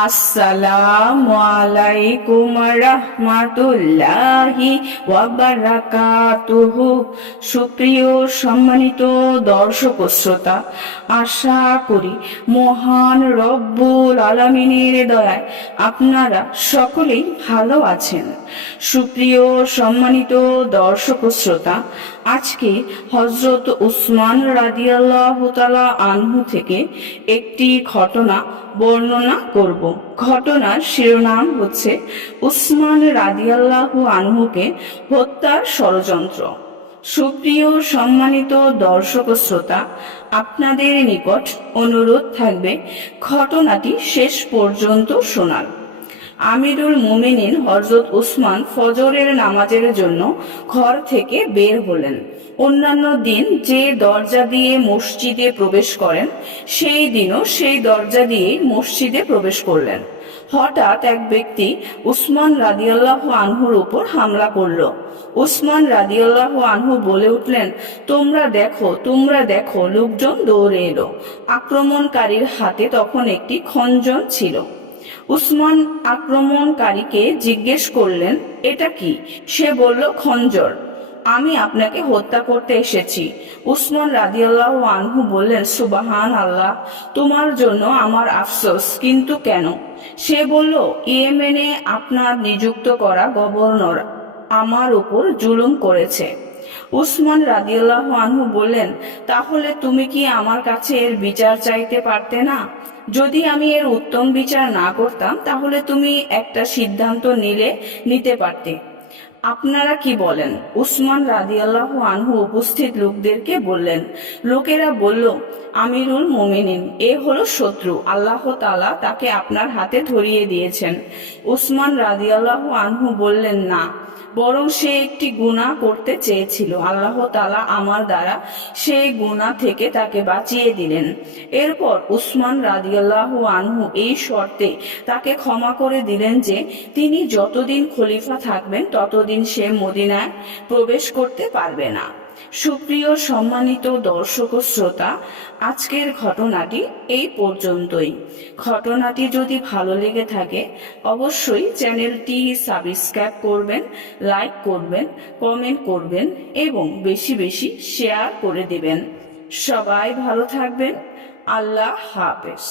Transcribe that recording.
আসসালামু আলাইকুম রাহমাতুল্লাহি ওয়া বারাকাতুহু। সুপ্রিয় সম্মানিত দর্শক ও শ্রোতা, আশা করি মহান রব্বুল আলামিনের দয়ায় আপনারা সকলেই ভালো আছেন। সুপ্রিয় সম্মানিত দর্শক ও শ্রোতা, আজকে হযরত উসমান রাদিয়াল্লাহু তাআলা আনহু থেকে একটি ঘটনা বর্ণনা করব। ঘটনার শিরোনাম হচ্ছে উসমান রাদিয়াল্লাহু আনহুকে হত্যার ষড়যন্ত্র। সুপ্রিয় সম্মানিত দর্শক ও শ্রোতা, আপনাদের নিকট অনুরোধ থাকবে ঘটনাটি শেষ পর্যন্ত শোনার। আমিরুল মুমিনিন হযরত উসমান ফজরের নামাজের জন্য ঘর থেকে বের হলেন। অন্যান্য দিন যে দরজা দিয়ে মসজিদে প্রবেশ করেন, সেই দিনও সেই দরজা দিয়ে মসজিদে প্রবেশ করলেন। হঠাৎ এক ব্যক্তি উসমান রাদিয়াল্লাহু আনহুর উপর হামলা করল। উসমান রাদিয়াল্লাহু আনহু বলে উঠলেন, তোমরা দেখো। লোকজন দৌড়ে এলো। আক্রমণকারীর হাতে তখন একটি খঞ্জন ছিল। উসমান আক্রমণকারীকে জিজ্ঞেস করলেন, এটা কি? সে বলল, খঞ্জর। আমি আপনাকে হত্যা করতে এসেছি। উসমান রাদিয়াল্লাহু আনহু বললেন, সুবহান আল্লাহ, তোমার জন্য আমার আফসোস, কিন্তু কেন? সে বলল, ইয়েমেনে আপনার নিযুক্ত করা গভর্নর আমার উপর জুলুম করেছে। উসমান রাদিয়াল্লাহু আনহু বললেন, তাহলে তুমি কি আমার কাছে এর বিচার চাইতে পারতে না? যদি আমি এর উত্তম বিচার না করতাম, তাহলে তুমি একটা সিদ্ধান্ত নিতে পারতে। আপনারা কি বলেন? উসমান রাদিয়াল্লাহু আনহু উপস্থিত লোকদেরকে বললেন। লোকেরা বলল, আমিরুল মুমিনিন, এ হলো শত্রু, আল্লাহ তাআলা তাকে আপনার হাতে ধরিয়ে দিয়েছেন। উসমান রাদিয়াল্লাহু আনহু বললেন, না, বরং সে একটি গুনাহ করতে চেয়েছিল। আল্লাহ তাআলা আমার দ্বারা সেই গুনাহ থেকে তাকে বাঁচিয়ে দিলেন। এরপর উসমান রাদিয়াল্লাহু আনহু এই শর্তে তাকে ক্ষমা করে দিলেন যে তিনি যতদিন খলিফা থাকবেন ততদিন সে মদিনায় প্রবেশ করতে পারবে না। সুপ্রিয় সম্মানিত দর্শক ও শ্রোতা, আজকের ঘটনাটি এই পর্যন্তই। ঘটনাটি যদি ভালো লেগে থাকে অবশ্যই চ্যানেলটি সাবস্ক্রাইব করবেন, লাইক করবেন, কমেন্ট করবেন এবং বেশি বেশি শেয়ার করে দিবেন। সবাই ভালো থাকবেন। আল্লাহ হাফেজ।